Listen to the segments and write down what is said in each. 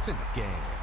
It's in the game.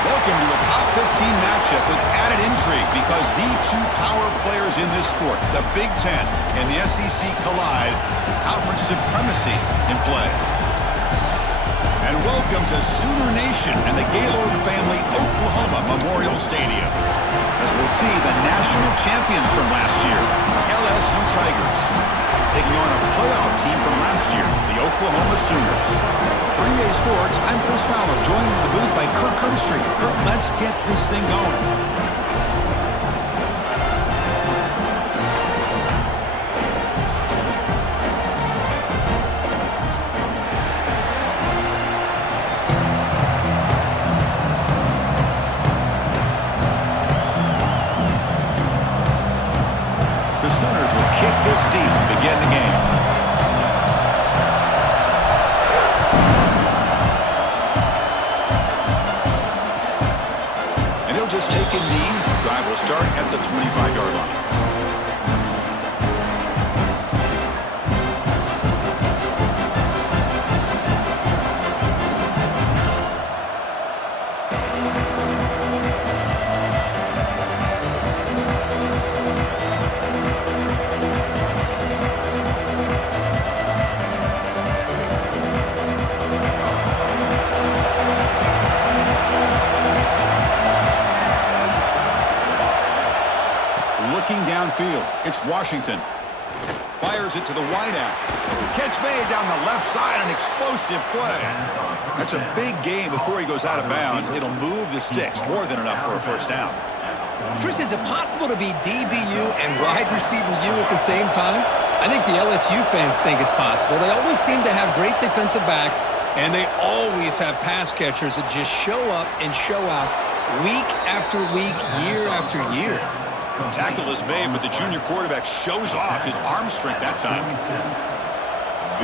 Welcome to a top 15 matchup with added intrigue because the two power players in this sport, the Big Ten and the SEC, collide with conference supremacy in play. And welcome to Sooner Nation and the Gaylord family Oklahoma Memorial Stadium, as we'll see the national champions from last year, LSU Tigers, taking on a playoff team from last year, the Oklahoma Sooners. For EA Sports, I'm Chris Fowler, joined in the booth by Kirk Herbstreit. Kirk, let's get this thing going. The Sooners will kick this deep to begin the game. Just take a knee. Drive will start at the 25-yard line. Downfield, it's Washington. Fires it to the wideout. Catch made down the left side, an explosive play. That's a big gain before he goes out of bounds. It'll move the sticks, more than enough for a first down. Chris, is it possible to be DBU and wide receiver U at the same time? I think the LSU fans think it's possible. They always seem to have great defensive backs, and they always have pass catchers that just show up and show out week after week, year after year. Tackle is made, but the junior quarterback shows off his arm strength that time.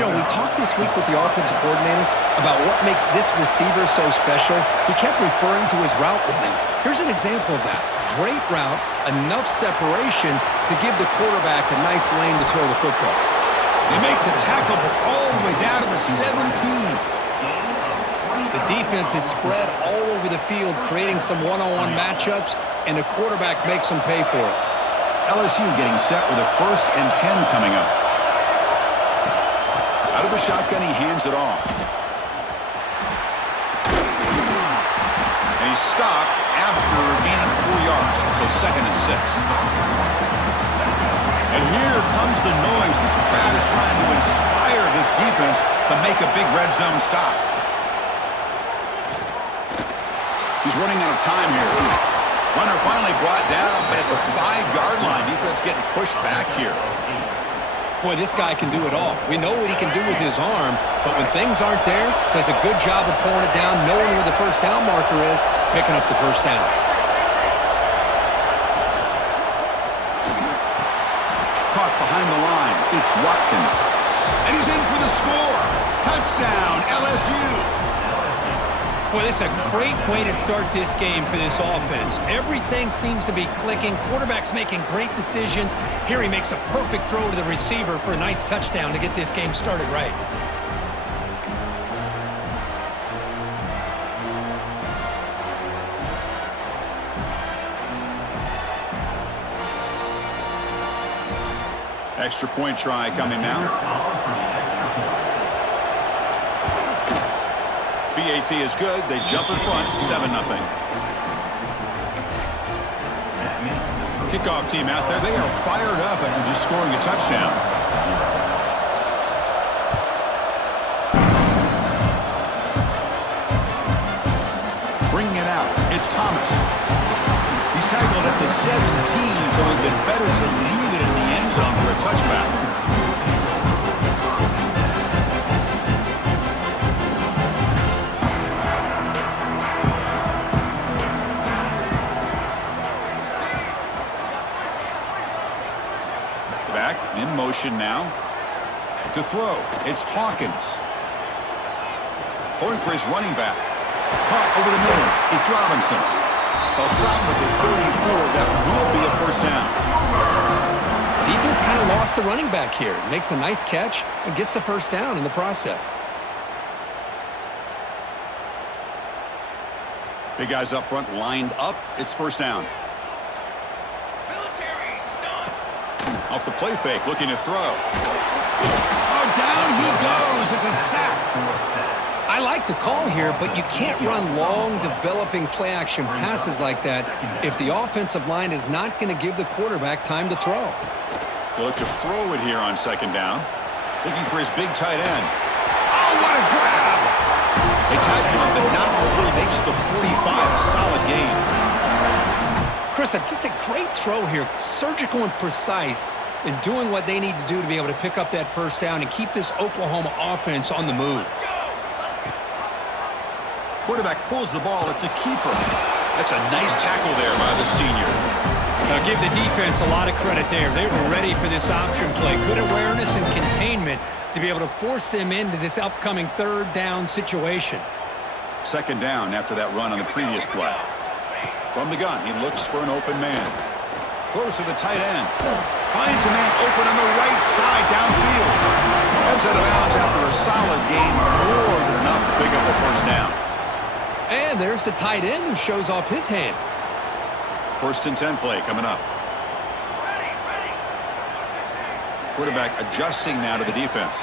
You know, we talked this week with the offensive coordinator about what makes this receiver so special. He kept referring to his route running. Here's an example of that. Great route, enough separation to give the quarterback a nice lane to throw the football. They make the tackle, but all the way down to the 17. The defense is spread all over the field, creating some one-on-one matchups, and the quarterback makes them pay for it. LSU getting set with a 1st and 10 coming up. Out of the shotgun, he hands it off. And he's stopped after gaining 4 yards, so 2nd and 6. And here comes the noise. This crowd is trying to inspire this defense to make a big red zone stop. He's running out of time here. Runner finally brought down, but at the 5-yard line, defense getting pushed back here. Boy, this guy can do it all. We know what he can do with his arm, but when things aren't there, does a good job of pulling it down, knowing where the first down marker is, picking up the first down. Caught behind the line. It's Watkins. And he's in for the score. Touchdown, LSU. Boy, this is a great way to start this game for this offense. Everything seems to be clicking. Quarterback's making great decisions. Here he makes a perfect throw to the receiver for a nice touchdown to get this game started right. Extra point try coming now. BAT is good. They jump in front, 7-0. Kickoff team out there. They are fired up after just scoring a touchdown. Bringing it out. It's Thomas. He's tackled at the 17, so it would have been better to leave it in the end zone for a touchback. In motion now to throw. It's Hawkins. Going for his running back. Caught over the middle. It's Robinson. They'll stop with the 34. That will be a first down. Defense kind of lost the running back here. Makes a nice catch and gets the first down in the process. Big guys up front lined up. It's first down. Off the play fake, looking to throw. Oh, down he goes. It's a sack. I like the call here, but you can't run long, developing play-action passes like that if the offensive line is not going to give the quarterback time to throw. He'll look to throw it here on 2nd down. Looking for his big tight end. Oh, what a grab! They tackle him, but not before he makes the 45. A solid gain. Chris, just a great throw here. Surgical and precise in doing what they need to do to be able to pick up that first down and keep this Oklahoma offense on the move. Quarterback pulls the ball. It's a keeper. That's a nice tackle there by the senior. Now give the defense a lot of credit there. They were ready for this option play. Good awareness and containment to be able to force them into this upcoming 3rd down situation. 2nd down after that run on the previous play. From the gun, he looks for an open man. Throws to the tight end. Finds a man open on the right side downfield. Heads out of bounds after a solid gain, more than enough to pick up a first down. And there's the tight end who shows off his hands. 1st and 10 play coming up. Quarterback adjusting now to the defense.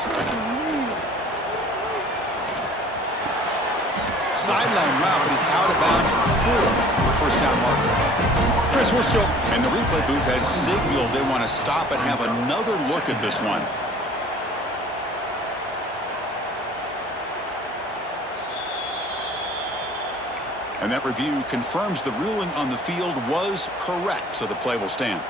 Sideline route, but he's out of bounds before the first down marker. Chris, we're still... And the replay booth has signaled they want to stop and have another look at this one. And that review confirms the ruling on the field was correct, so the play will stand.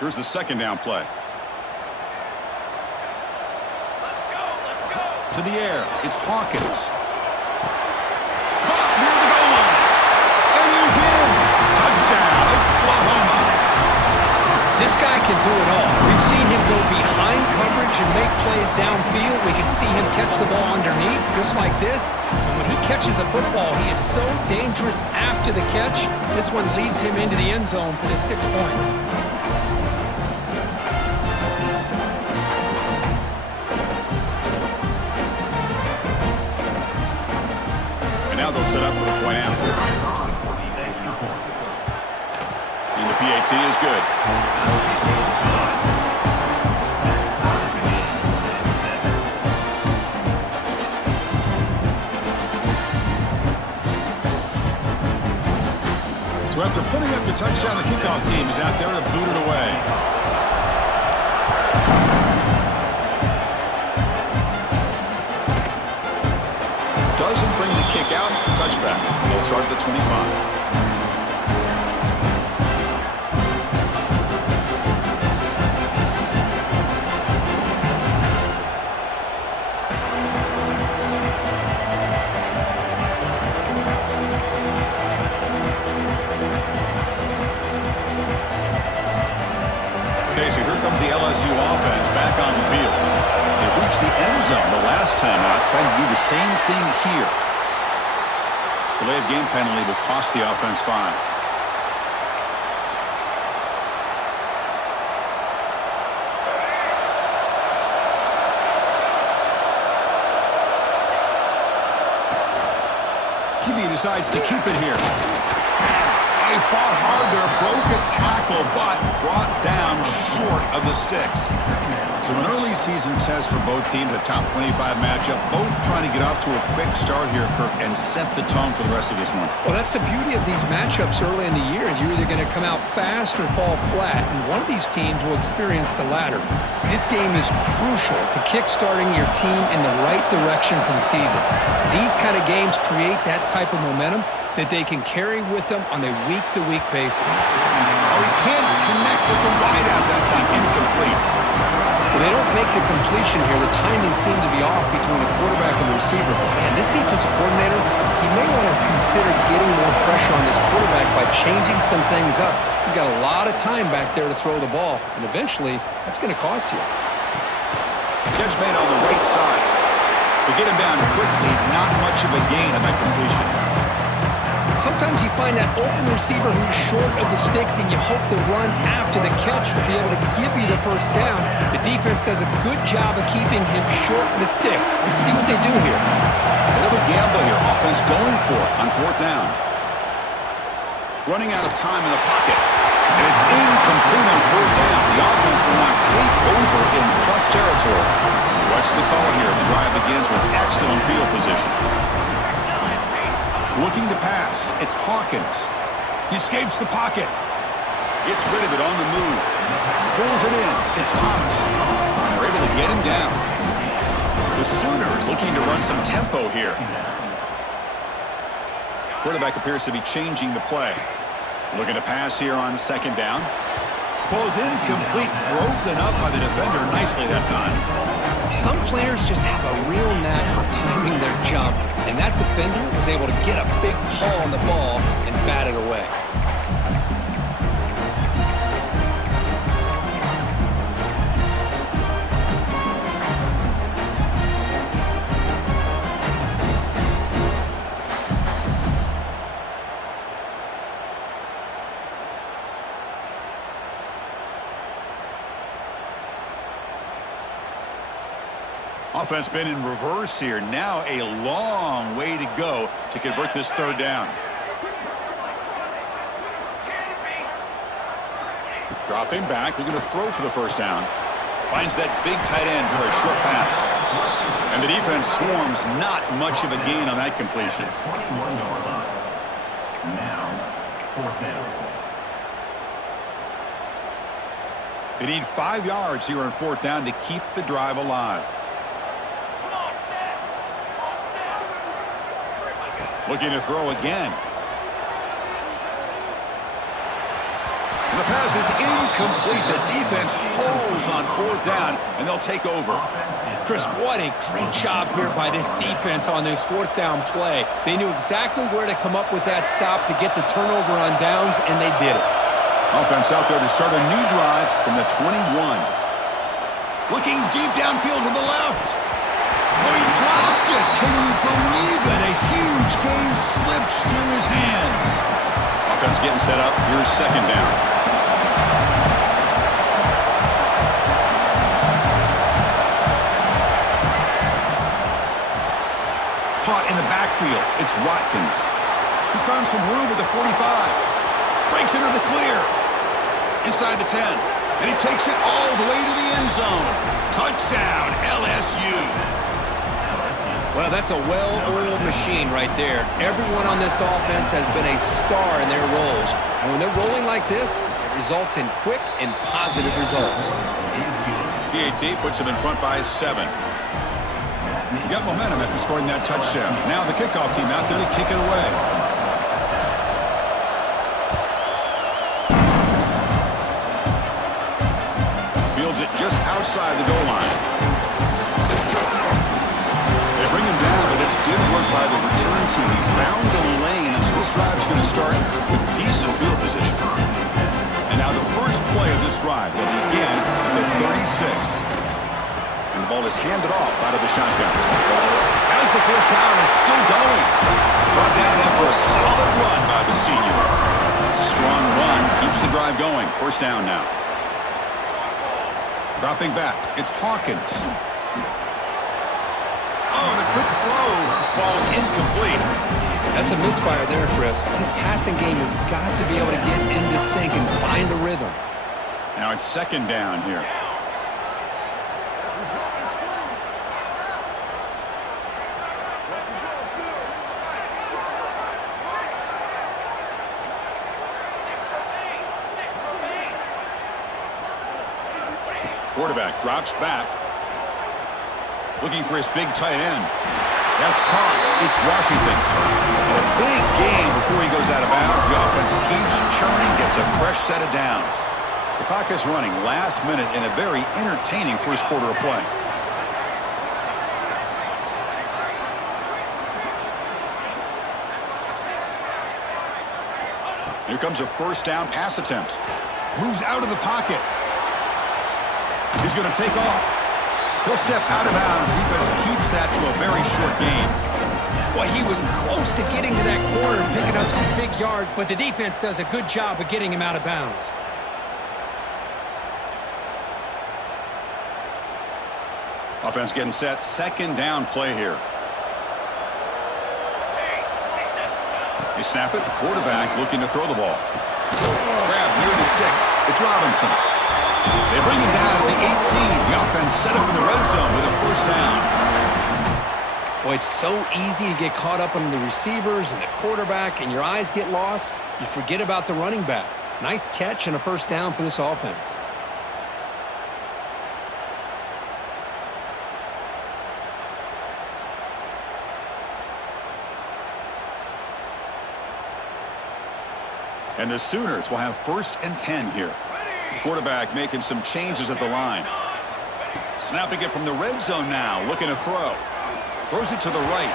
Here's the second down play. To the air, it's Hawkins. Caught near the goal line. And he's in. Touchdown, Oklahoma. This guy can do it all. We've seen him go behind coverage and make plays downfield. We can see him catch the ball underneath, just like this. And when he catches a football, he is so dangerous after the catch. This one leads him into the end zone for the 6 points. Now they'll set up for the point after. And the PAT is good. So after putting up the touchdown, the kickoff team is out there to boot it away. Doesn't bring the kick out. Touchback. They'll start at the 25. Okay, so here comes the LSU offense back on the field. They reached the end zone the last time out, trying to do the same thing here. Delay of game penalty will cost the offense 5. He decides to keep it here. They fought hard there, broke a tackle, but brought down short of the sticks. So an early season test for both teams, a top 25 matchup, both trying to get off to a quick start here, Kirk, and set the tone for the rest of this one. Well, that's the beauty of these matchups early in the year. You're either going to come out fast or fall flat, and one of these teams will experience the latter. This game is crucial to kick-starting your team in the right direction for the season. These kind of games create that type of momentum that they can carry with them on a week-to-week basis. Oh, he can't connect with the wideout that time. Incomplete. Well, they don't make the completion here. The timing seemed to be off between a quarterback and the receiver. But, man, this defensive coordinator, he may want to consider getting more pressure on this quarterback by changing some things up. He's got a lot of time back there to throw the ball, and eventually that's going to cost you. Catch made on the right side. To get him down quickly, not much of a gain on that completion. Sometimes you find that open receiver who's short of the sticks, and you hope the run after the catch will be able to give you the first down. The defense does a good job of keeping him short of the sticks. Let's see what they do here. Bit of a gamble here. Offense going for it on 4th down. Running out of time in the pocket. And it's incomplete on 4th down. The offense will not take over in plus territory. What's the call here? The drive begins with excellent field position. Looking to pass. It's Hawkins. He escapes the pocket. Gets rid of it on the move. Pulls it in. It's Thomas. And they're able to get him down. The Sooners looking to run some tempo here. Quarterback appears to be changing the play. Looking to pass here on 2nd down. Falls incomplete. Broken up by the defender nicely that time. Some players just have a real knack for timing their jump, and that defender was able to get a big paw on the ball and bat it away. Offense been in reverse here. Now a long way to go to convert this 3rd down. Dropping back, looking to throw for the 1st down. Finds that big tight end for a short pass. And the defense swarms, not much of a gain on that completion. Now, 4th down. They need 5 yards here on 4th down to keep the drive alive. Looking to throw again. The pass is incomplete. The defense holds on 4th down, and they'll take over. Chris, what a great job here by this defense on this 4th down play. They knew exactly where to come up with that stop to get the turnover on downs, and they did it. Offense out there to start a new drive from the 21. Looking deep downfield to the left. Oh, he dropped it. Can you believe it? A huge gain slips through his hands. Offense getting set up. Here's 2nd down. Caught in the backfield. It's Watkins. He's found some room at the 45. Breaks into the clear. Inside the 10. And he takes it all the way to the end zone. Touchdown, LSU. Well, that's a well-oiled machine right there. Everyone on this offense has been a star in their roles. And when they're rolling like this, it results in quick and positive results. PAT puts him in front by 7. You got momentum after scoring that touchdown. Now the kickoff team out there to kick it away. Fields it just outside the goal line. They bring him down, but it's good work by the return team. He found the lane, and so this drive's going to start with decent field position. And now the first play of this drive will begin at the 36. And the ball is handed off out of the shotgun. As the first down is still going. Brought down after a solid run by the senior. It's a strong run. Keeps the drive going. First down now. Dropping back. It's Hawkins. Oh, the quick throw falls incomplete. That's a misfire there, Chris. This passing game has got to be able to get into sync and find a rhythm. Now it's 2nd down here. Quarterback drops back. Looking for his big tight end. That's caught. It's Washington. And a big gain before he goes out of bounds. The offense keeps churning, gets a fresh set of downs. The clock is running last minute in a very entertaining first quarter of play. Here comes a first down pass attempt. Moves out of the pocket. He's going to take off. He'll step out of bounds. Defense keeps that to a very short gain. Well, he was close to getting to that corner and picking up some big yards, but the defense does a good job of getting him out of bounds. Offense getting set. 2nd down play here. They snap it. Quarterback looking to throw the ball. Grab near the sticks. It's Robinson. They bring him down at the 18. The offense set up in the red zone with a first down. Boy, it's so easy to get caught up on the receivers and the quarterback, and your eyes get lost. You forget about the running back. Nice catch and a first down for this offense. And the Sooners will have 1st and 10 here. The quarterback making some changes at the line. Snapping it from the red zone now, looking to throw. Throws it to the right.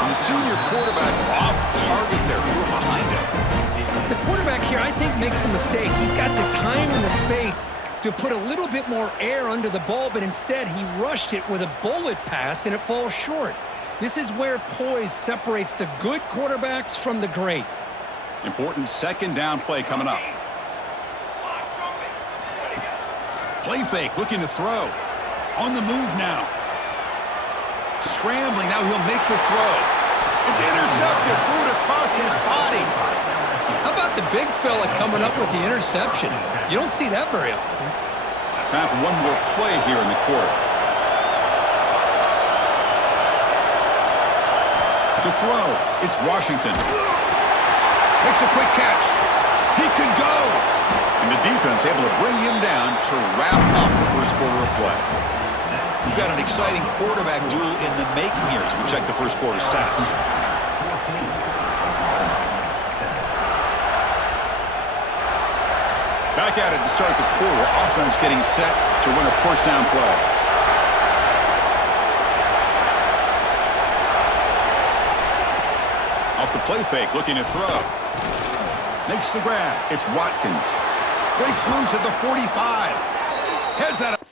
And the senior quarterback off target there, threw it behind him. The quarterback here, I think, makes a mistake. He's got the time and the space to put a little bit more air under the ball, but instead he rushed it with a bullet pass, and it falls short. This is where poise separates the good quarterbacks from the great. Important 2nd down play coming up. Play fake, looking to throw. On the move now. Scrambling, now he'll make the throw. It's intercepted, threw it across his body. How about the big fella coming up with the interception? You don't see that very often. Time for one more play here in the quarter. To throw, it's Washington. Makes a quick catch. He could go. And the defense able to bring him down to wrap up the first quarter of play. We've got an exciting quarterback duel in the making here as we check the first quarter stats. Back at it to start the quarter. Offense getting set to run a first down play. Off the play fake, looking to throw. Makes the grab. It's Watkins. Breaks loose at the 45. Heads out of...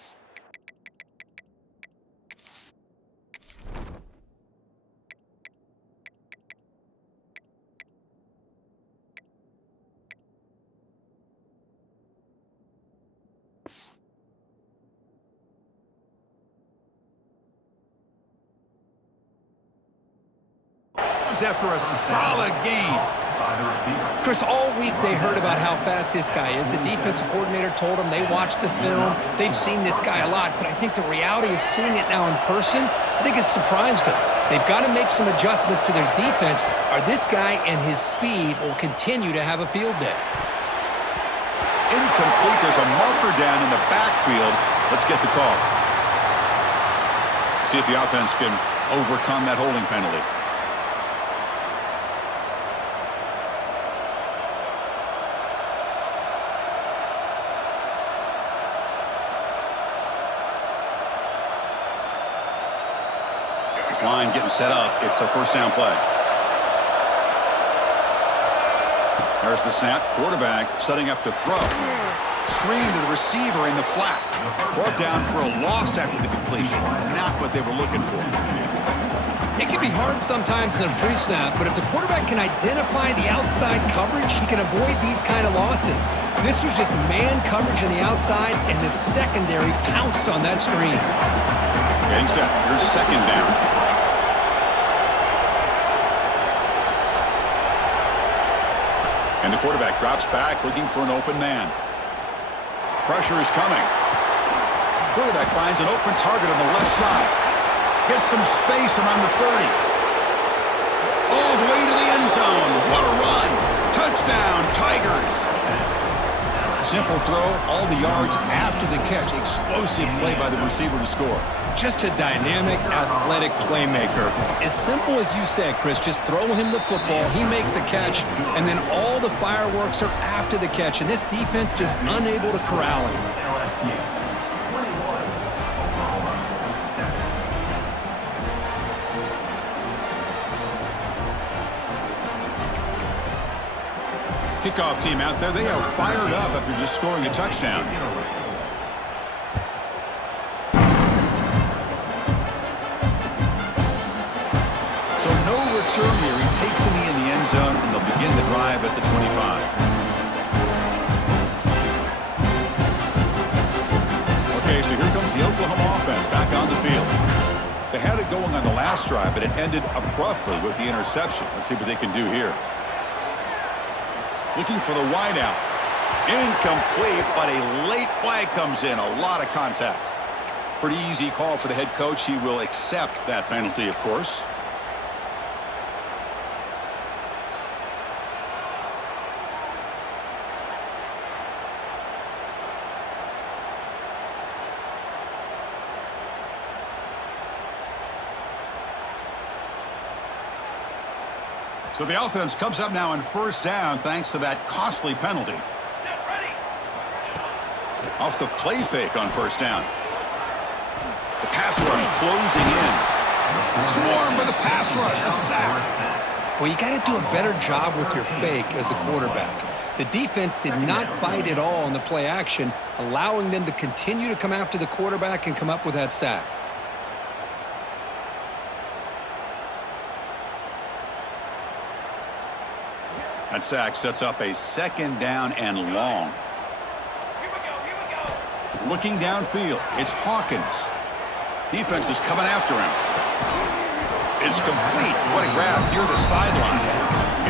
after a solid game. Chris, all week they heard about how fast this guy is. The defensive coordinator told them they watched the film. They've seen this guy a lot, but I think the reality is seeing it now in person, I think it's surprised them. They've got to make some adjustments to their defense, or this guy and his speed will continue to have a field day. Incomplete. There's a marker down in the backfield. Let's get the call. See if the offense can overcome that holding penalty. Line getting set up. It's a first down play. There's the snap. Quarterback setting up to throw. Screen to the receiver in the flat. Brought down for a loss after the completion. Not what they were looking for. It can be hard sometimes in a pre-snap, but if the quarterback can identify the outside coverage, he can avoid these kind of losses. This was just man coverage on the outside, and the secondary pounced on that screen. Getting set. Here's second down. And the quarterback drops back, looking for an open man. Pressure is coming. Quarterback finds an open target on the left side. Gets some space around the 30. All the way to the end zone. What a run. Touchdown, Tigers. Simple throw, all the yards after the catch. Explosive play by the receiver to score. Just a dynamic, athletic playmaker. As simple as you said, Chris, just throw him the football, he makes a catch, and then all the fireworks are after the catch, and this defense just unable to corral him. Kickoff team out there, they are fired up after just scoring a touchdown. So no return here. He takes it in the end zone, and they'll begin the drive at the 25. Okay, so here comes the Oklahoma offense back on the field. They had it going on the last drive, but it ended abruptly with the interception. Let's see what they can do here. Looking for the wideout. Incomplete, but a late flag comes in. A lot of contact. Pretty easy call for the head coach. He will accept that penalty, of course. So the offense comes up now on first down thanks to that costly penalty. Off the play fake on first down. The pass rush closing in. Swarmed by the pass rush. A sack. Well, you got to do a better job with your fake as the quarterback. The defense did not bite at all on the play action, allowing them to continue to come after the quarterback and come up with that sack. That sack sets up a second down and long. Looking downfield, it's Hawkins. Defense is coming after him. It's complete. What a grab near the sideline.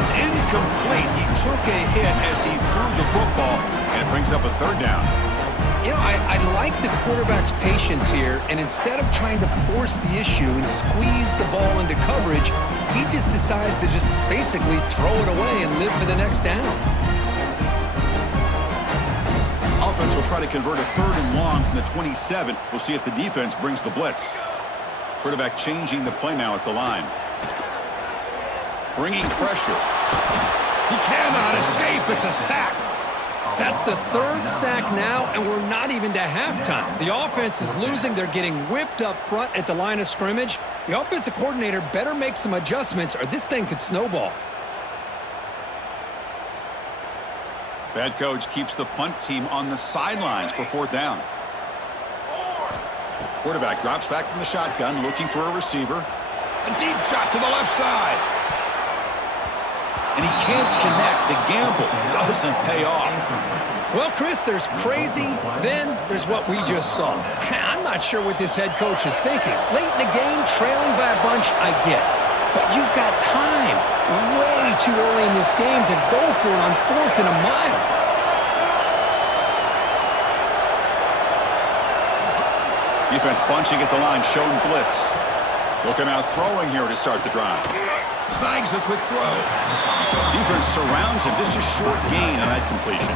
It's incomplete. He took a hit as he threw the football, and it brings up a third down. You know, I like the quarterback's patience here, and instead of trying to force the issue and squeeze the ball into coverage, he just decides to just basically throw it away and live for the next down. offense will try to convert a 3rd and long from the 27. We'll see if the defense brings the blitz. Quarterback changing the play now at the line. Bringing pressure. He cannot escape. It's a sack. That's the 3rd sack now, and we're not even to halftime. The offense is losing. They're getting whipped up front at the line of scrimmage. The offensive coordinator better make some adjustments or this thing could snowball. Bad coach keeps the punt team on the sidelines for 4th down. Quarterback drops back from the shotgun, looking for a receiver. A deep shot to the left side. And he can't connect. The gamble doesn't pay off. Well, Chris, there's crazy, then there's what we just saw. I'm not sure what this head coach is thinking. Late in the game, trailing by a bunch, I get. But you've got time, way too early in this game to go for it on 4th and a mile. Defense bunching at the line, showing blitz. They'll come out throwing here to start the drive. Snags the quick throw. Defense surrounds him. Just a short gain on that completion.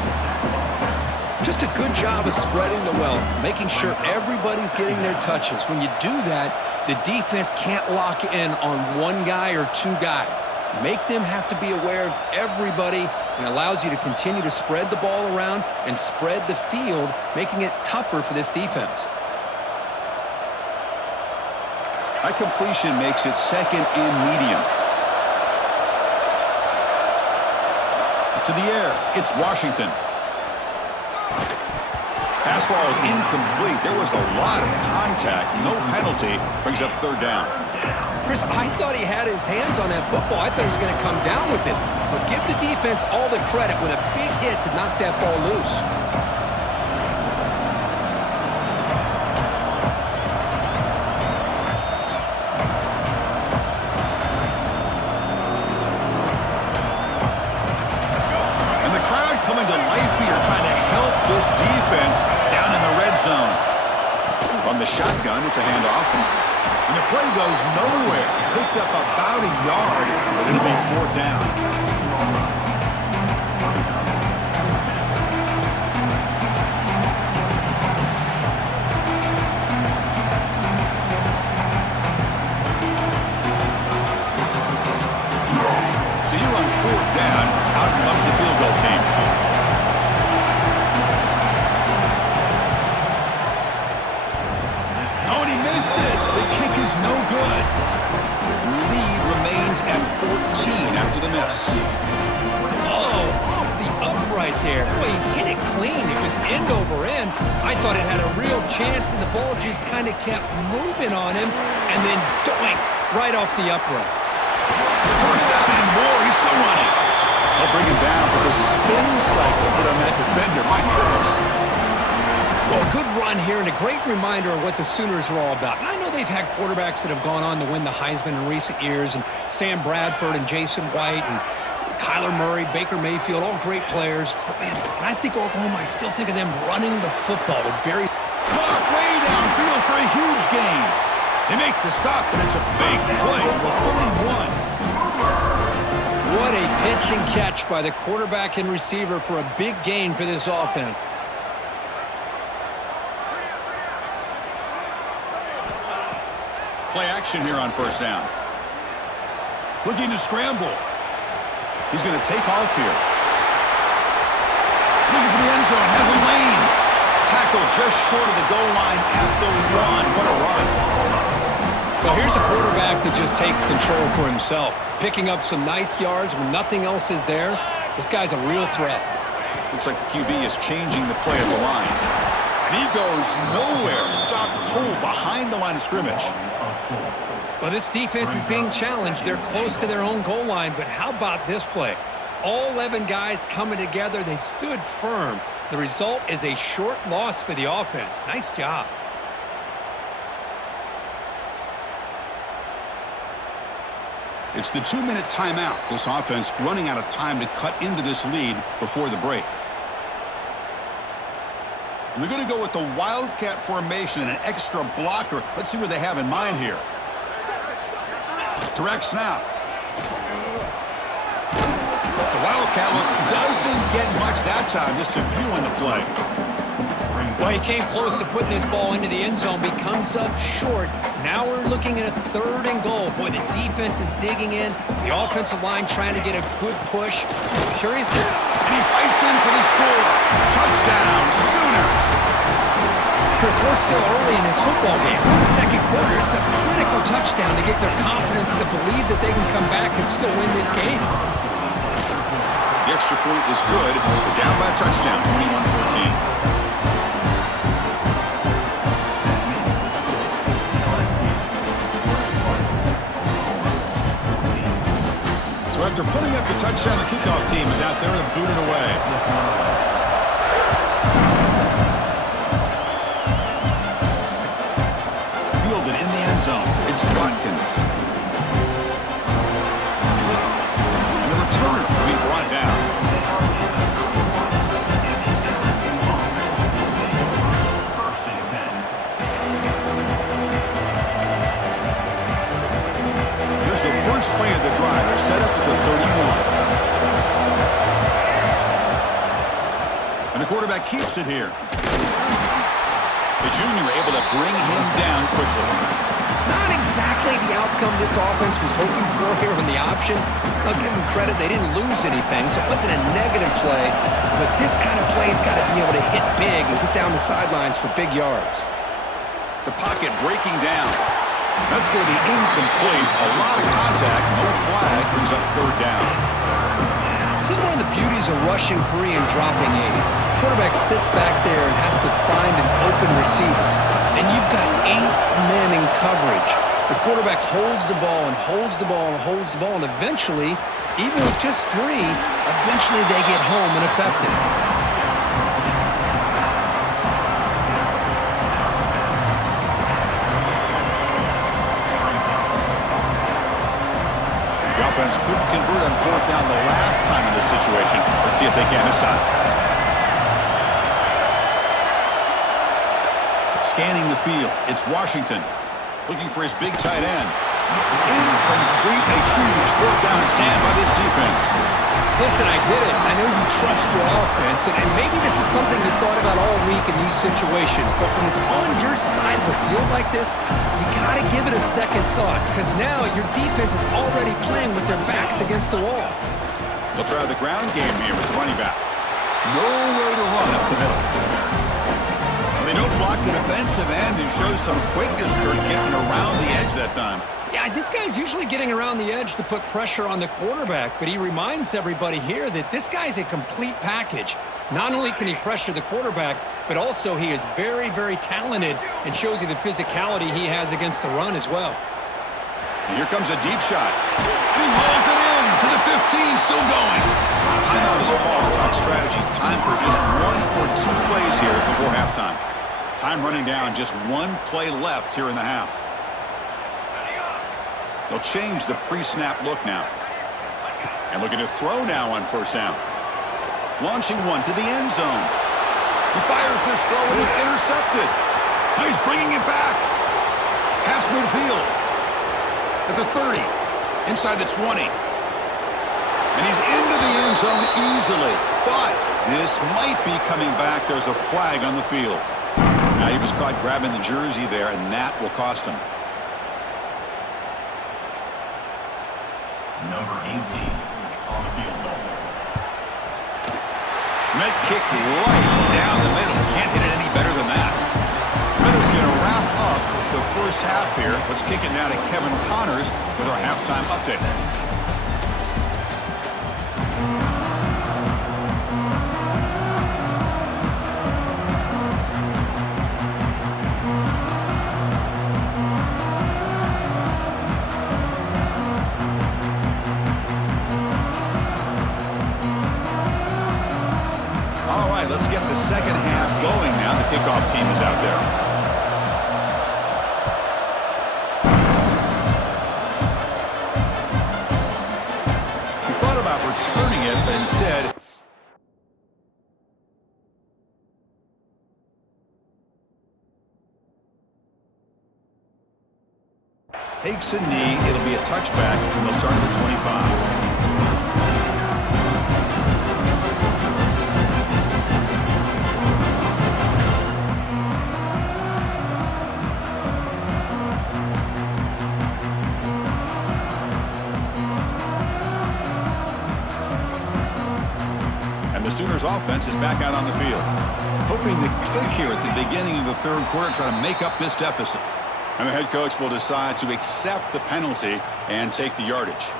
Just a good job of spreading the wealth, making sure everybody's getting their touches. When you do that, the defense can't lock in on one guy or 2 guys. Make them have to be aware of everybody, and allows you to continue to spread the ball around and spread the field, making it tougher for this defense. That completion makes it 2nd and medium. To the air, it's Washington. Pass ball is incomplete. There was a lot of contact. No penalty. Brings up 3rd down. Chris, I thought he had his hands on that football. I thought he was going to come down with it. But give the defense all the credit with a big hit to knock that ball loose. Coming to life here, trying to help this defense down in the red zone. From the shotgun, it's a handoff. And the play goes nowhere. Picked up about a yard, but it'll be 4th down. So you're on 4th down. Out comes the field goal team. Oh, and he missed it. The kick is no good. Lead remains at 14 after the miss. Oh, off the upright there. Boy, he hit it clean. It was end over end. I thought it had a real chance, and the ball just kind of kept moving on him, and then doink, right off the upright. First down and more. He's still running. They'll bring him down with a spin cycle put on that defender. My goodness. Well, a good run here and a great reminder of what the Sooners are all about. And I know they've had quarterbacks that have gone on to win the Heisman in recent years, and Sam Bradford and Jason White and Kyler Murray, Baker Mayfield, all great players. But, man, when I think Oklahoma, I still think of them running the football with very... Caught way downfield for a huge gain. They make the stop, and it's a big play for 31. What a pitch and catch by the quarterback and receiver for a big gain for this offense. Play action here on 1st down. Looking to scramble. He's going to take off here. Looking for the end zone. Has a lane. Tackle just short of the goal line at the 1. What a run. Well, here's a quarterback that just takes control for himself. Picking up some nice yards when nothing else is there. This guy's a real threat. Looks like the QB is changing the play at the line. And he goes nowhere. Stopped cold behind the line of scrimmage. Well, this defense is being challenged. They're close to their own goal line, but how about this play? All 11 guys coming together. They stood firm. The result is a short loss for the offense. Nice job. It's the 2-minute timeout. This offense running out of time to cut into this lead before the break. And they're going to go with the Wildcat formation and an extra blocker. Let's see what they have in mind here. Direct snap. The Wildcat look doesn't get much that time. Just a few on the play. Well, he came close to putting this ball into the end zone, but he comes up short. Now we're looking at a 3rd and goal. Boy, the defense is digging in. The offensive line trying to get a good push. I'm curious to... And he fights in for the score. Touchdown, Sooners. Chris, we're still early in this football game. We're in the 2nd quarter. It's a critical touchdown to get their confidence to believe that they can come back and still win this game. The extra point is good. We're down by a touchdown, 21-14. So after putting up the touchdown, the kickoff team is out there to boot it away. Fielded in the end zone. It's Watkins. And the returner will be brought down. Here's the first play of the drive. They're set up at the 31. And the quarterback keeps it here. The junior able to bring him down quickly. Not exactly the outcome this offense was hoping for here on the option. I'll give them credit. They didn't lose anything, so it wasn't a negative play. But this kind of play's got to be able to hit big and get down the sidelines for big yards. The pocket breaking down. That's going to be incomplete. A lot of contact. No flag. Brings up 3rd down. This is one of the beauties of rushing 3 and dropping 8. Quarterback sits back there and has to find an open receiver. And you've got 8 men in coverage. The quarterback holds the ball and holds the ball and holds the ball. And eventually, even with just 3, eventually they get home and effective. The offense couldn't convert on 4th down the last time in this situation. Let's see if they can this time. Scanning the field, it's Washington. Looking for his big tight end. Incomplete, a huge 4th down stand by this defense. Listen, I get it. I know you trust your offense, and maybe this is something you thought about all week in these situations, but when it's on your side of the field like this, you got to give it a second thought, because now your defense is already playing with their backs against the wall. They'll try the ground game here with the running back. Nowhere to run up the middle. They don't block the defensive end and show some quickness, Kurt, getting around the edge that time. Yeah, this guy's usually getting around the edge to put pressure on the quarterback, but he reminds everybody here that this guy's a complete package. Not only can he pressure the quarterback, but also he is very, very talented and shows you the physicality he has against the run as well. And here comes a deep shot. And he hauls it in to the 15, still going. Timeout is called to talk strategy. Time for just 1 or 2 plays here before halftime. Time running down, just 1 play left here in the half. They'll change the pre-snap look now. And looking to throw now on 1st down. Launching one to the end zone. He fires this throw and it's intercepted. Now he's bringing it back. Pass midfield. At the 30. Inside the 20. And he's into the end zone easily. But this might be coming back. There's a flag on the field. Now he was caught grabbing the jersey there, and that will cost him. Number 18 on the field. Net kick right down the middle. Can't hit it any better than that. Ridder's going to wrap up the first half here. Let's kick it now to Kevin Connors with our halftime update. Let's get the second half going now. The kickoff team is out there. He thought about returning it, but instead... takes a knee. It'll be a touchback, and they'll start at the 25. Sooners offense is back out on the field. Hoping to click here at the beginning of the third quarter, try to make up this deficit. And the head coach will decide to accept the penalty and take the yardage.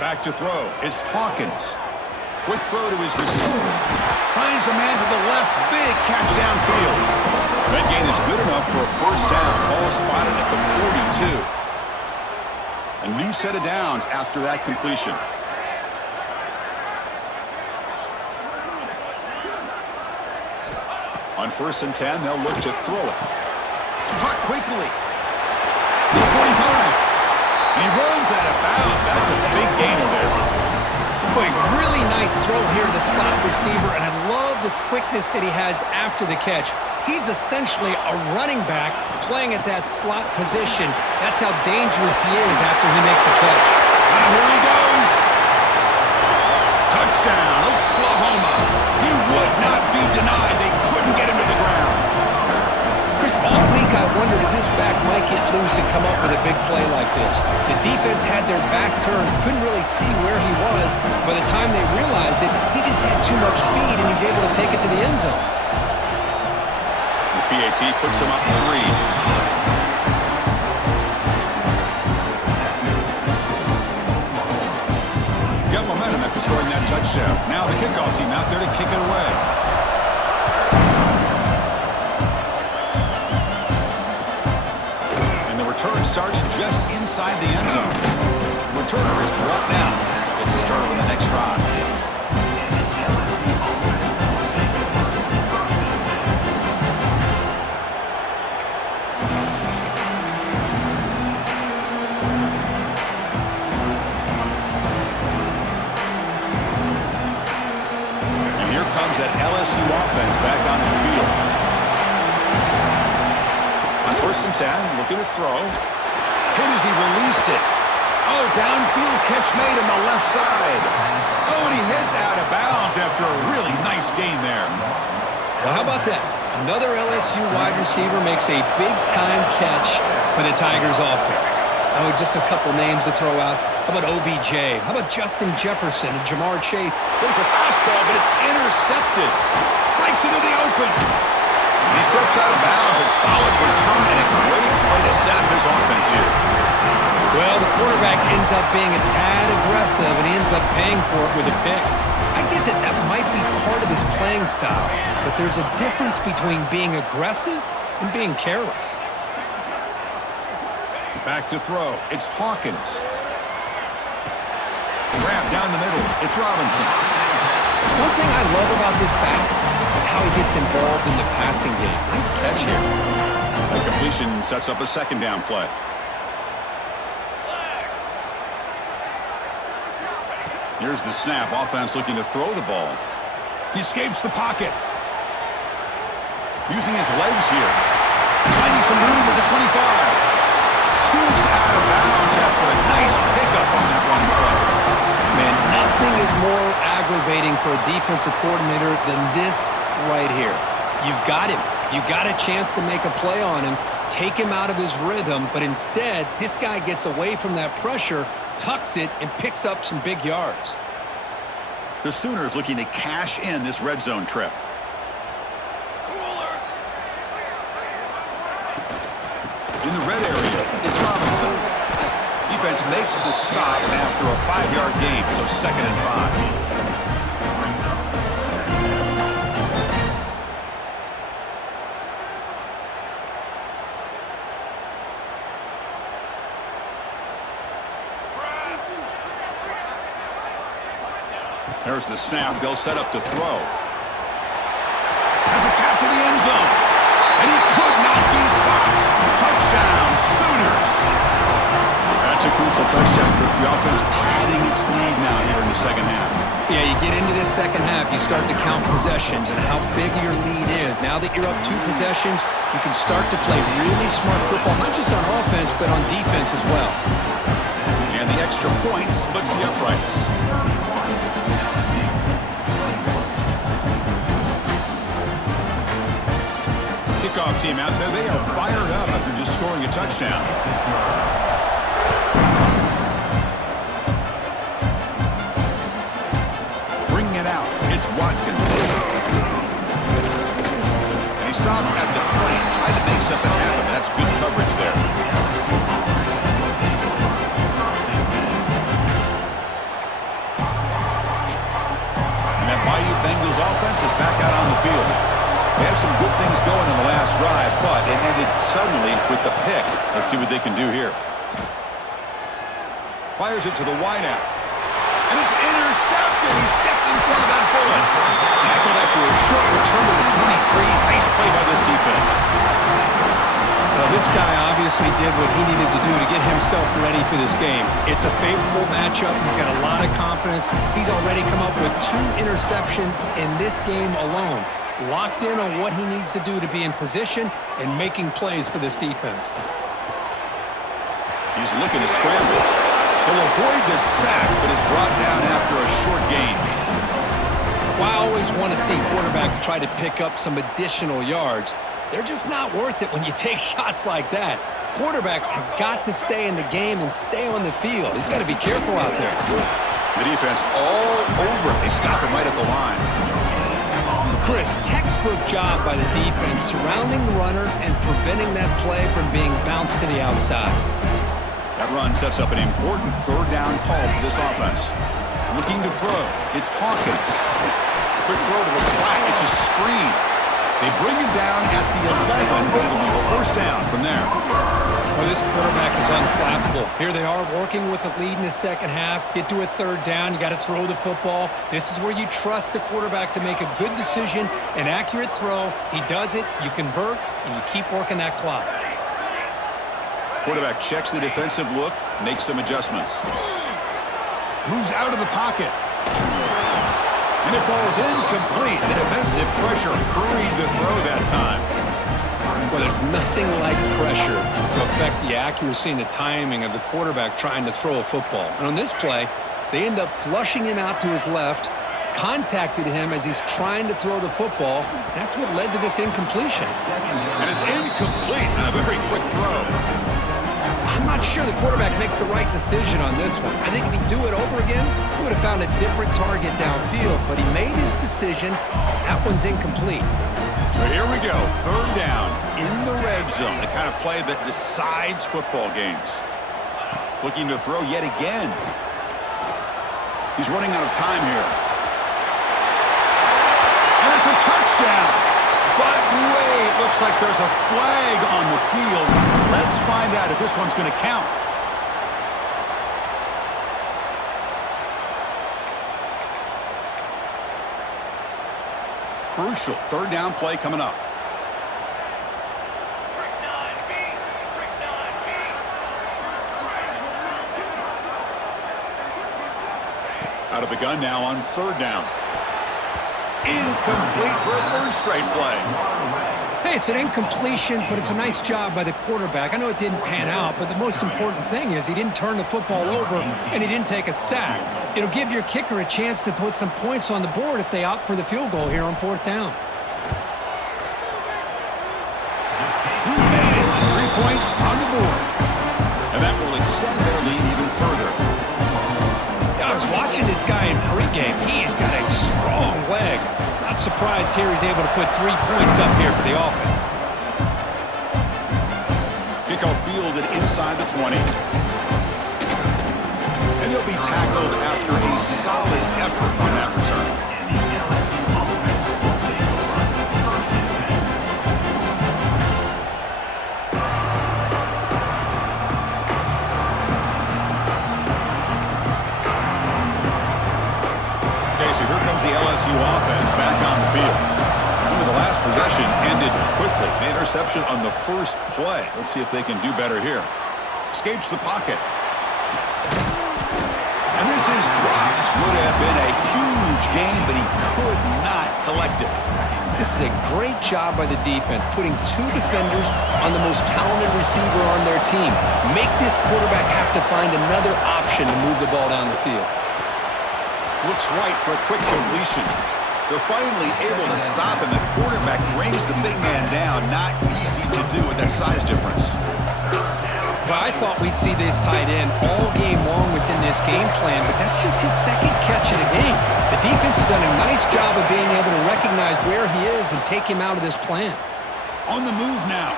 Back to throw. It's Hawkins. Quick throw to his receiver. Finds a man to the left. Big catch downfield. That gain is good enough for a first down. Ball spotted at the 42. A new set of downs after that completion. On 1st and 10, they'll look to throw it. Caught quickly. To the 45. And he runs out of bounds. That's a big gainer there. Boy, really nice throw here to the slot receiver, and I love the quickness that he has after the catch. He's essentially a running back playing at that slot position. That's how dangerous he is after he makes a catch. And here he goes. Touchdown, Oklahoma. He would not be denied. They couldn't get him to the ground. Chris, all week I wondered if this back might get loose and come up with a big play like this. The defense had their back turned, couldn't really see where he was. By the time they realized it, he just had too much speed, and he's able to take it to the end zone. The PAT puts him up 3. Got momentum after scoring that touchdown. Now the kickoff team out there to kick it away. Return starts just inside the end zone. Returner is brought down. It's a start on the next drive. And here comes that LSU offense back on the field. On 1st and 10, looking to throw. Hit as he released it. Oh, downfield catch made on the left side. Oh, and he heads out of bounds after a really nice gain there. Well, how about that? Another LSU wide receiver makes a big-time catch for the Tigers offense. Oh, just a couple names to throw out. How about OBJ? How about Justin Jefferson and Jamar Chase? There's a fastball, but it's intercepted. Breaks into the open. And he steps out of bounds. A solid return and a great way to set up his offense here. Well, the quarterback ends up being a tad aggressive, and he ends up paying for it with a pick. I get that that might be part of his playing style, but there's a difference between being aggressive and being careless. Back to throw. It's Hawkins. Grab down the middle. It's Robinson. One thing I love about this back is how he gets involved in the passing game. Nice catch here. The completion sets up a second down play. Here's the snap. Offense looking to throw the ball. He escapes the pocket. Using his legs here. Finding some room at the 25. Scoops out of bounds after a nice pickup on that one play. Man, nothing is more aggravating for a defensive coordinator than this right here. You've got him. You got a chance to make a play on him, take him out of his rhythm, but instead, this guy gets away from that pressure, tucks it, and picks up some big yards. The Sooners looking to cash in this red zone trip. In the red area, it's Robinson. Defense makes the stop after a 5-yard gain, so 2nd and 5. There's the snap. They'll set up to throw. Has a path to the end zone. And he could not be stopped. Touchdown, Sooners. That's a crucial touchdown for the offense, padding its lead now here in the second half. Yeah, you get into this second half, you start to count possessions and how big your lead is. Now that you're up 2 possessions, you can start to play really smart football, not just on offense, but on defense as well. And the extra point splits the uprights. Kickoff team out there, they are fired up after just scoring a touchdown. It's Watkins. And he stopped at the 20. Tried to make something happen, but that's good coverage there. And that Bayou Bengals offense is back out on the field. They had some good things going in the last drive, but it ended suddenly with the pick. Let's see what they can do here. Fires it to the wideout. And it's intercepted. He stepped in front of that bullet. Tackled after a short return to the 23. Nice play by this defense. Well, this guy obviously did what he needed to do to get himself ready for this game. It's a favorable matchup. He's got a lot of confidence. He's already come up with 2 interceptions in this game alone. Locked in on what he needs to do to be in position and making plays for this defense. He's looking to scramble. He'll avoid the sack, but is brought down after a short gain. Well, I always want to see quarterbacks try to pick up some additional yards. They're just not worth it when you take shots like that. Quarterbacks have got to stay in the game and stay on the field. He's got to be careful out there. The defense all over. They stop him right at the line. Chris, textbook job by the defense surrounding the runner and preventing that play from being bounced to the outside. That run sets up an important 3rd down call for this offense. Looking to throw. It's Hawkins. Quick throw to the flat. It's a screen. They bring it down at the 11, but it'll be 1st down from there. Well, this quarterback is unflappable. Here they are working with a lead in the second half. Get to a 3rd down. You got to throw the football. This is where you trust the quarterback to make a good decision, an accurate throw. He does it. You convert, and you keep working that clock. Quarterback checks the defensive look, makes some adjustments. Moves out of the pocket. And it falls incomplete. The defensive pressure hurried the throw that time. Well, there's nothing like pressure to affect the accuracy and the timing of the quarterback trying to throw a football. And on this play, they end up flushing him out to his left, contacted him as he's trying to throw the football. That's what led to this incompletion. And it's incomplete on a very quick throw. I'm not sure the quarterback makes the right decision on this one. I think if he'd do it over again, he would have found a different target downfield, but he made his decision. That one's incomplete. So here we go, 3rd down in the red zone, the kind of play that decides football games. Looking to throw yet again. He's running out of time here. And it's a touchdown. But wait, looks like there's a flag on the field. Let's find out if this one's going to count. Crucial 3rd down play coming up. Out of the gun now on 3rd down. Incomplete for a 3rd straight play. Hey, it's an incompletion, but it's a nice job by the quarterback. I know it didn't pan out, but the most important thing is he didn't turn the football over and he didn't take a sack. It'll give your kicker a chance to put some points on the board if they opt for the field goal here on 4th down. He made it. 3 points on the board. And that will extend their lead even further. I was watching this guy in pregame. He's got a strong leg. Not surprised here he's able to put 3 points up here for the offense. Kickoff fielded inside the 20. And he'll be tackled after a solid effort on that return. So here comes the LSU offense back on the field. Remember, the last possession ended quickly. An interception on the 1st play. Let's see if they can do better here. Escapes the pocket. And this is dropped. Would have been a huge gain, but he could not collect it. This is a great job by the defense, putting 2 defenders on the most talented receiver on their team. Make this quarterback have to find another option to move the ball down the field. Looks right for a quick completion. They're finally able to stop him. The quarterback brings the big man down. Not easy to do with that size difference. Well, I thought we'd see this tight end all game long within this game plan, but that's just his second catch of the game. The defense has done a nice job of being able to recognize where he is and take him out of this plan. On the move now.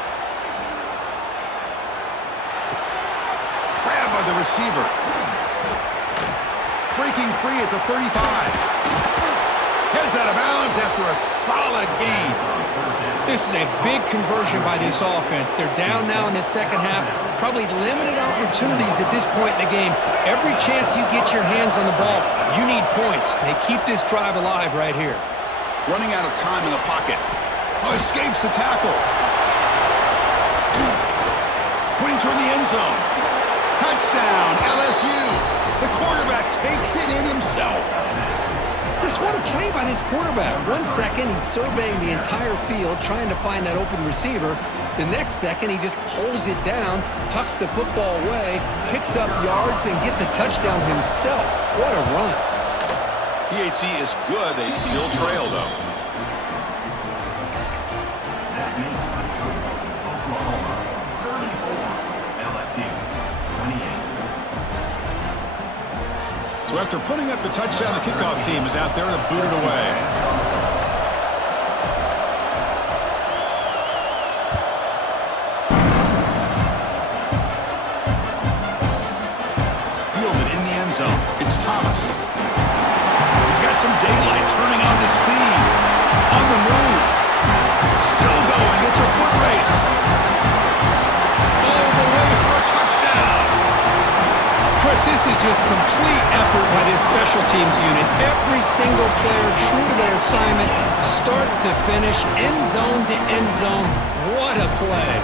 Grabbed by the receiver. Breaking free at the 35. Heads out of bounds after a solid gain. This is a big conversion by this offense. They're down now in the second half. Probably limited opportunities at this point in the game. Every chance you get your hands on the ball, you need points. They keep this drive alive right here. Running out of time in the pocket. Oh, escapes the tackle. Putting toward the end zone. Touchdown, LSU. The quarterback takes it in himself. Chris, what a play by this quarterback. 1 second, he's surveying the entire field, trying to find that open receiver. The next second, he just pulls it down, tucks the football away, picks up yards, and gets a touchdown himself. What a run. PHC is good. They still trail, though. That makes the score Oklahoma 34, LSU 28. So after putting up the touchdown, the kickoff team is out there to boot it away. Fielded in the end zone. It's Thomas. He's got some daylight, turning on the speed. On the move. Still going. It's a foot race. All the way for a touchdown. Chris, this is just complete effort by this special teams unit. Every single player true to their assignment, start to finish, end zone to end zone. What a play.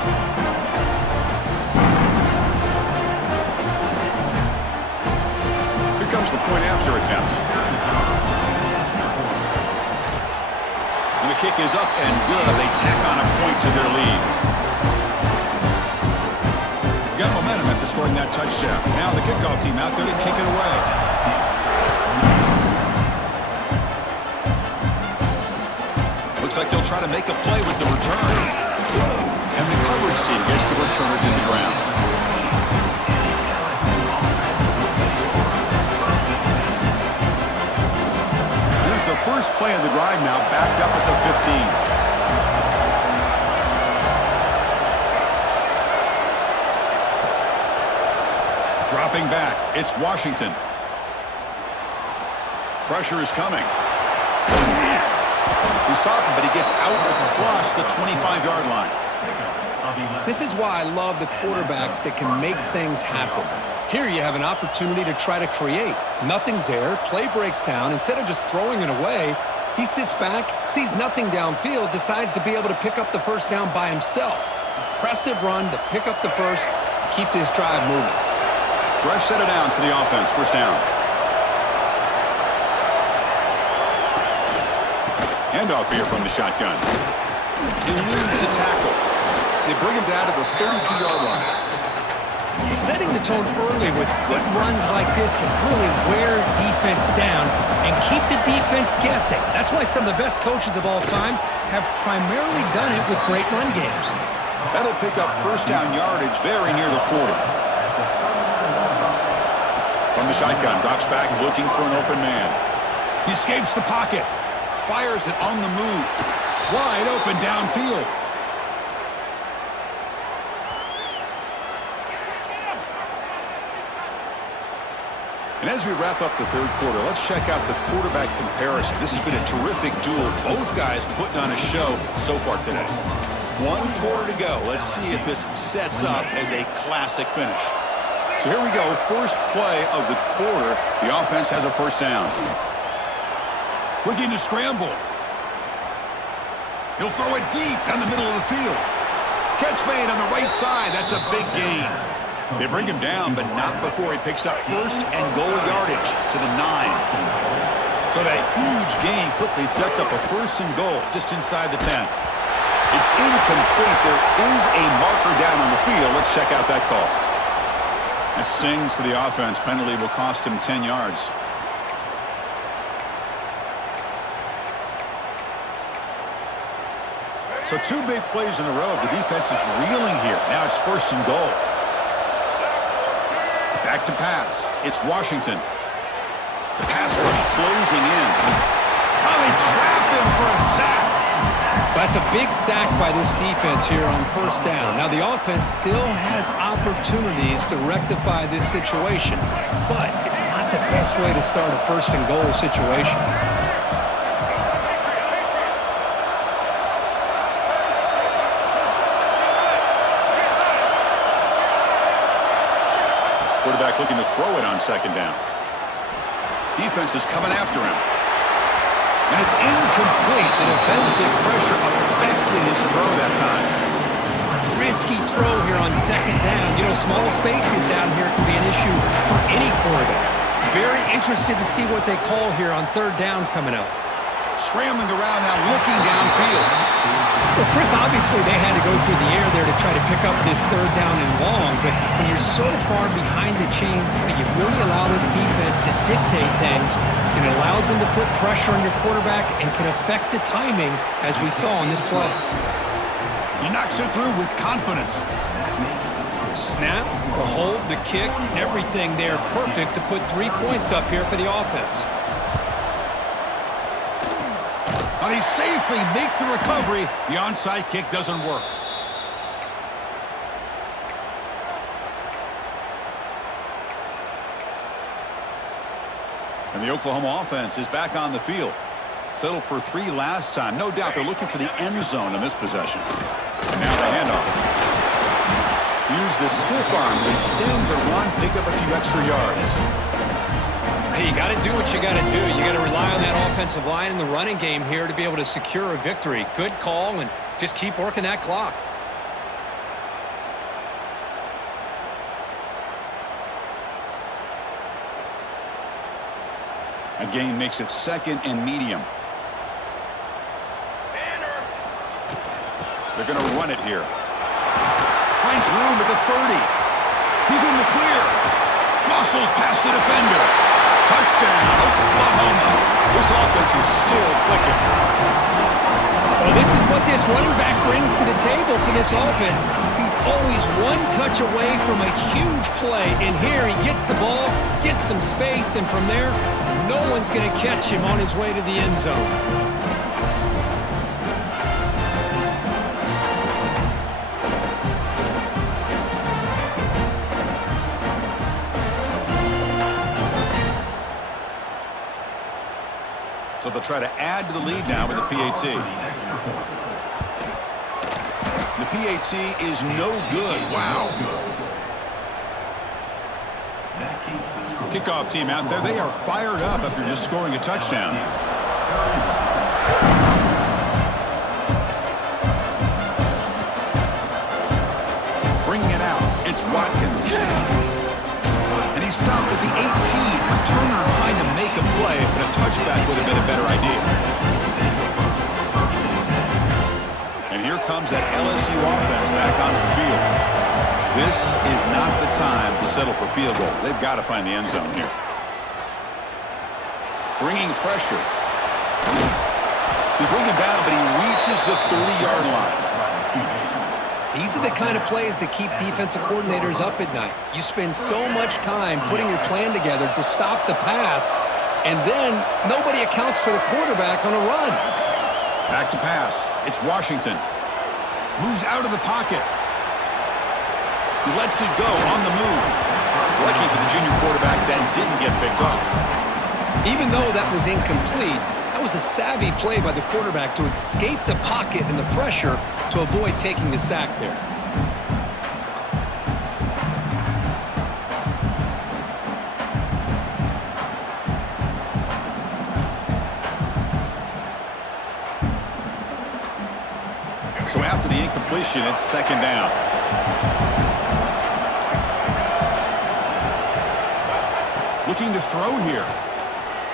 Here comes the point after attempt. And the kick is up and good. They tack on a point to their lead. Got momentum after scoring that touchdown. Now the kickoff team out there to kick it away. Looks like they'll try to make a play with the return. And the coverage team gets the returner to the ground. Here's the first play of the drive now, backed up at the 15. Dropping back, it's Washington. Pressure is coming. He stopped him, but he gets out across the 25-yard line. This is why I love the quarterbacks that can make things happen. Here you have an opportunity to try to create. Nothing's there, play breaks down. Instead of just throwing it away, he sits back, sees nothing downfield, decides to be able to pick up the first down by himself. Impressive run to pick up the first, keep this drive moving. Fresh set of downs for the offense. First down. Handoff here from the shotgun. Eludes a tackle. They bring him down to the 32-yard line. Setting the tone early with good runs like this can really wear defense down and keep the defense guessing. That's why some of the best coaches of all time have primarily done it with great run games. That'll pick up first down yardage very near the 40. From the shotgun, drops back looking for an open man. He escapes the pocket. Fires it on the move. Wide open downfield. And as we wrap up the third quarter, let's check out the quarterback comparison. This has been a terrific duel. Both guys putting on a show so far today. 1 quarter to go. Let's see if this sets up as a classic finish. So here we go, first play of the quarter. The offense has a first down. Looking to scramble. He'll throw it deep down the middle of the field. Catch made on the right side. That's a big gain. They bring him down, but not before he picks up first and goal yardage to the 9. So that huge gain quickly sets up a first and goal just inside the 10. It's incomplete. There is a marker down on the field. Let's check out that call. That stings for the offense. Penalty will cost him 10 yards. So 2 big plays in a row. The defense is reeling here. Now it's first and goal. Back to pass. It's Washington. The pass rush closing in. Oh, they trap him for a sack. That's a big sack by this defense here on first down. Now, the offense still has opportunities to rectify this situation, but it's not the best way to start a first and goal situation. Quarterback looking to throw it on second down. Defense is coming after him. And it's incomplete. The defensive pressure affected his throw that time. Risky throw here on second down. You know, small spaces down here can be an issue for any quarterback. Very interested to see what they call here on third down coming up. Scrambling around now, looking downfield. Well, Chris, obviously they had to go through the air there to try to pick up this third down and long, but when you're so far behind the chains, boy, you really allow this defense to dictate things, and it allows them to put pressure on your quarterback and can affect the timing, as we saw on this play. He knocks it through with confidence. Snap, the hold, the kick, everything there perfect to put 3 points up here for the offense. Now they safely make the recovery. The onside kick doesn't work. And the Oklahoma offense is back on the field. Settled for 3 last time. No doubt they're looking for the end zone in this possession. And now the handoff. Use the stiff arm to extend the run, pick up a few extra yards. Hey, you got to do what you got to do. You got to rely on that offensive line in the running game here to be able to secure a victory. Good call, and just keep working that clock. A gain makes it second and medium. They're going to run it here. Finds room at the 30. He's in the clear. Muscles past the defender. Touchdown, Oklahoma. This offense is still clicking. Well, this is what this running back brings to the table for this offense. He's always one touch away from a huge play. And here he gets the ball, gets some space, and from there, no one's going to catch him on his way to the end zone. So they'll try to add to the lead now with the PAT. The PAT is no good. Wow. Kickoff team out there. They are fired up after just scoring a touchdown. Bringing it out. It's Watkins. And he stopped at the 18. Turner trying to make a play, but a touchback would have been a better idea. And here comes that LSU offense back onto the field. This is not the time to settle for field goals. They've got to find the end zone here. Bringing pressure. They bring him down, but he reaches the 30-yard line. These are the kind of plays that keep defensive coordinators up at night. You spend so much time putting your plan together to stop the pass, and then nobody accounts for the quarterback on a run. Back to pass. It's Washington. Moves out of the pocket. He lets it go on the move. Lucky for the junior quarterback, that didn't get picked off. Even though that was incomplete, that was a savvy play by the quarterback to escape the pocket and the pressure to avoid taking the sack there. So after the incompletion, it's second down. Looking to throw here.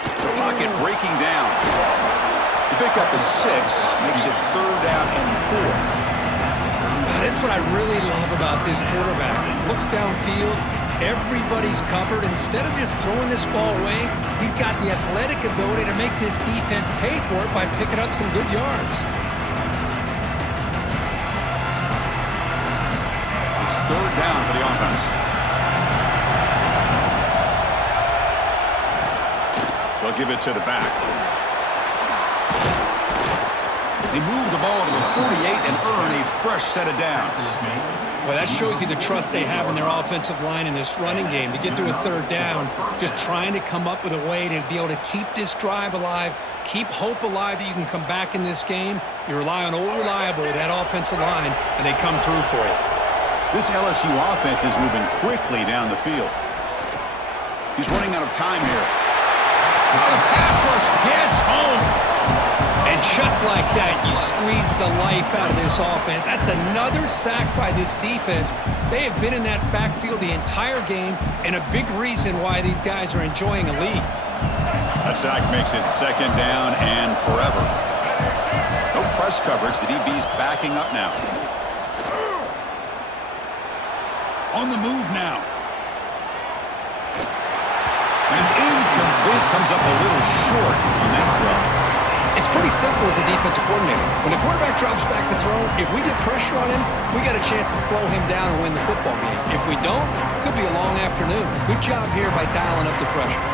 The pocket breaking down. The pickup is 6, makes it third down and 4. That's what I really love about this quarterback. Looks downfield, everybody's covered. Instead of just throwing this ball away, he's got the athletic ability to make this defense pay for it by picking up some good yards. It's third down for the offense. They'll give it to the back. They move the ball to the 48 and earn a fresh set of downs. Well, that shows you the trust they have in their offensive line in this running game. To get to a third down, just trying to come up with a way to be able to keep this drive alive, keep hope alive that you can come back in this game. You rely on old reliable, that offensive line, and they come through for you. This LSU offense is moving quickly down the field. He's running out of time here. The pass rush gets home. And just like that, you squeeze the life out of this offense. That's another sack by this defense. They have been in that backfield the entire game, and a big reason why these guys are enjoying a lead. That sack makes it second down and forever. No press coverage. The DB's backing up now. On the move now. And it's incomplete. Comes up a little short on that throw. It's pretty simple as a defensive coordinator. When the quarterback drops back to throw, if we get pressure on him, we got a chance to slow him down and win the football game. If we don't, could be a long afternoon. Good job here by dialing up the pressure.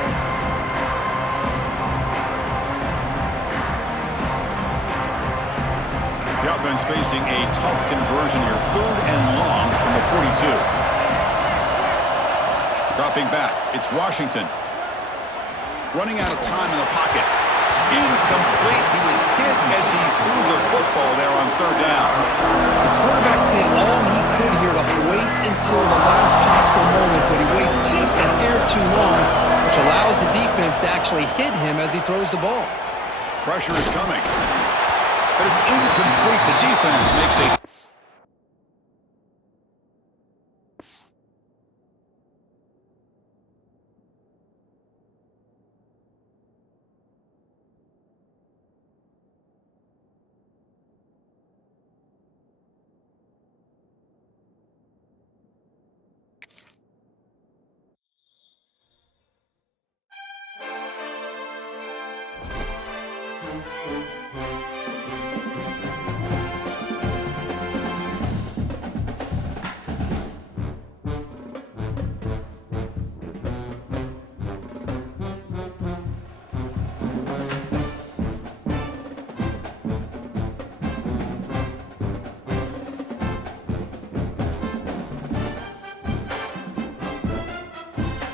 The offense facing a tough conversion here. Third and long from the 42. Dropping back, it's Washington. Running out of time in the pocket. Incomplete. He was hit as he threw the football there on third down. The quarterback did all he could here to wait until the last possible moment, but he waits just a hair too long, which allows the defense to actually hit him as he throws the ball. Pressure is coming. But it's incomplete. The defense makes a...